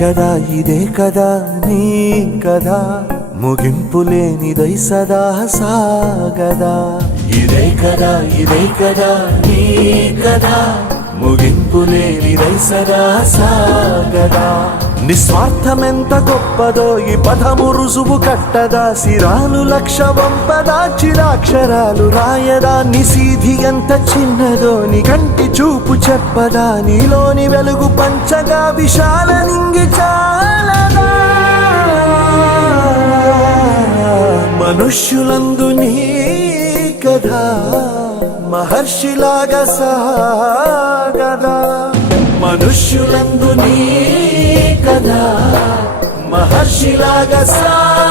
కదా ఇదే కదా నీ కదా ముగింపు లేనిదై సదా సాగదా ఇదే కదా నీ కదా ముగింపు లేనిదై సదా సాగదా నిస్వార్థమెంత గొప్పదో ఈ పదము రుజువు కట్టదా సిరాలు లక్ష వంపదా చిరాక్షరాలు రాయదా నిసీధి ఎంత చిన్నదో నీ కంటి చూపు చెప్పదా నీలోని వెలుగు పంచగా విశాల నింగి చాలదా మనుష్యులందు నీ కథ మహర్షిలాగా సాగదా మనుష్యులందు నీ కథ మహర్షిలాగా సాగదా